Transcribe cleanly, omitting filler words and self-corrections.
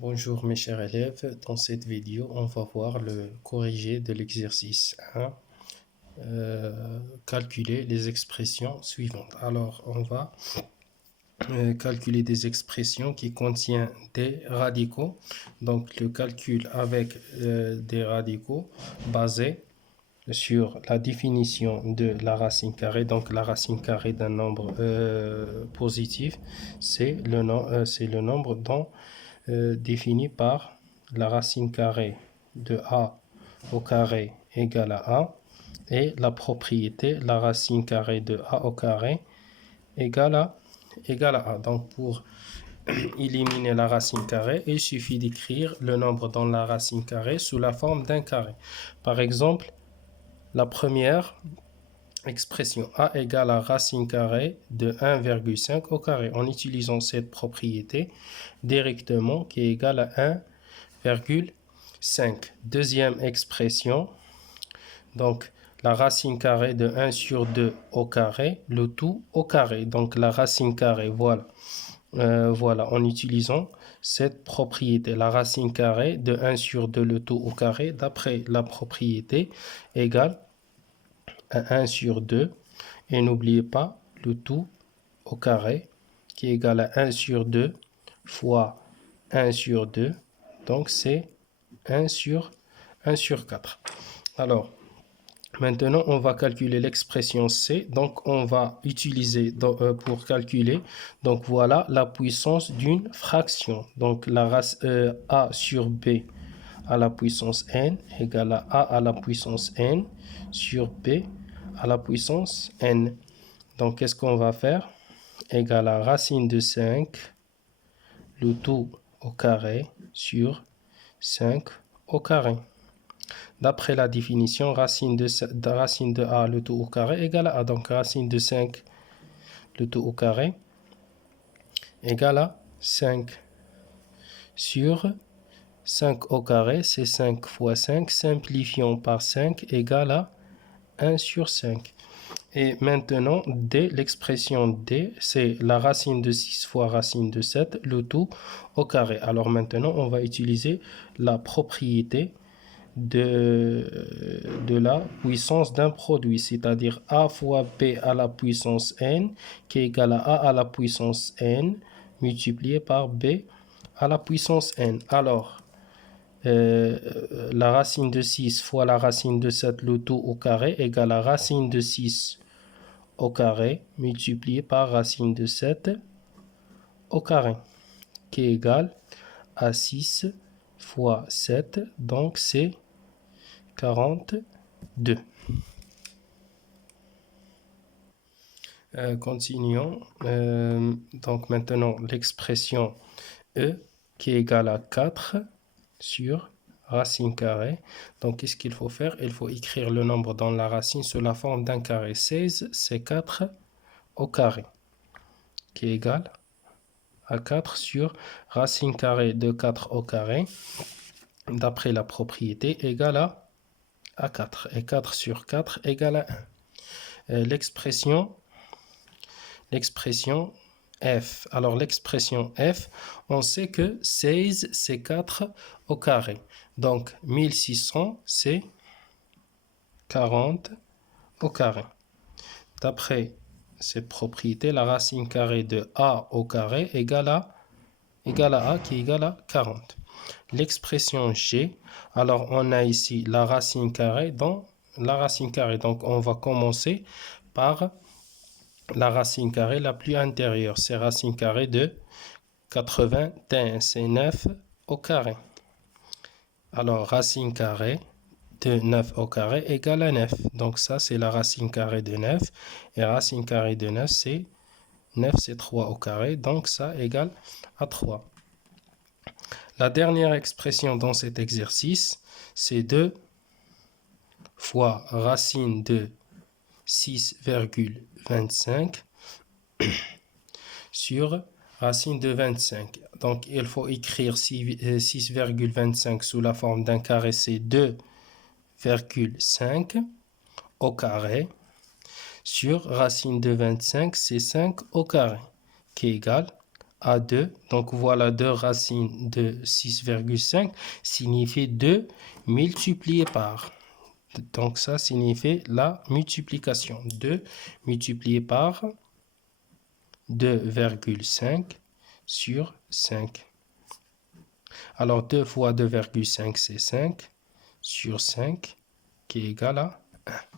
Bonjour mes chers élèves, dans cette vidéo on va voir le corrigé de l'exercice 1, calculer les expressions suivantes. Alors on va calculer des expressions qui contiennent des radicaux, donc le calcul avec des radicaux basés sur la définition de la racine carrée. Donc la racine carrée d'un nombre positif, c'est le nombre dont défini par la racine carrée de a au carré égale à a et la propriété la racine carrée de a au carré égale à a. Donc pour éliminer la racine carrée, il suffit d'écrire le nombre dans la racine carrée sous la forme d'un carré. Par exemple, la première expression a égale à racine carrée de 1,5 au carré, en utilisant cette propriété directement qui est égale à 1,5. Deuxième expression, donc la racine carrée de 1 sur 2 au carré, le tout au carré. Donc la racine carrée, voilà. Voilà, en utilisant cette propriété, la racine carrée de 1 sur 2, le tout au carré, d'après la propriété égale à 1 sur 2. Et n'oubliez pas le tout au carré qui est égal à 1 sur 2 fois 1 sur 2. Donc c'est 1 sur 4. Alors, maintenant, on va calculer l'expression C. Donc, on va utiliser pour calculer. Donc, voilà la puissance d'une fraction. Donc, la race A sur B à la puissance n égale à A à la puissance n sur B à la puissance n. Donc, qu'est-ce qu'on va faire? Égale à racine de 5, le tout au carré sur 5 au carré. D'après la définition, racine de A, le tout au carré, égale à A. Donc, racine de 5, le tout au carré, égale à 5 sur 5 au carré, c'est 5 fois 5. Simplifions par 5, égale à 1 sur 5. Et maintenant, D, l'expression D, c'est la racine de 6 fois racine de 7, le tout au carré. Alors maintenant, on va utiliser la propriété de la puissance d'un produit, c'est-à-dire A fois B à la puissance n, qui est égal à A à la puissance n, multiplié par B à la puissance n. Alors, la racine de 6 fois la racine de 7, le tout au carré, égale à racine de 6 au carré, multiplié par racine de 7 au carré, qui est égal à 6 fois 7, donc c'est 42. Continuons. Donc maintenant l'expression E qui est égale à 4 sur racine carrée. Donc qu'est-ce qu'il faut faire? Il faut écrire le nombre dans la racine sous la forme d'un carré. 16, c'est 4 au carré, qui est égal à 4 sur racine carrée de 4 au carré, d'après la propriété, égale à 4. Et 4 sur 4 égale à 1. L'expression f. Alors l'expression f, on sait que 16 c'est 4 au carré. Donc 1600 c'est 40 au carré. D'après cette propriété, la racine carrée de a au carré égale à a qui est égal à 40. L'expression g, alors on a ici la racine carrée dans la racine carrée. Donc on va commencer par la racine carrée la plus intérieure. C'est racine carrée de 81, c'est 9 au carré. Alors racine carrée de 9 au carré égale à 9. Donc ça c'est la racine carrée de 9. Et racine carrée de 9 c'est 9 c'est 3 au carré. Donc ça égale à 3. La dernière expression dans cet exercice, c'est 2 fois racine de 6,25 sur racine de 25. Donc, il faut écrire 6,25 sous la forme d'un carré, c'est 2,5 au carré sur racine de 25, c'est 5 au carré, qui est égal à 2. Donc voilà 2 racines de 6,5 signifie 2 multiplié par. Donc ça signifie la multiplication. 2 multiplié par 2,5 sur 5. Alors 2 fois 2,5 c'est 5 sur 5 qui est égal à 1.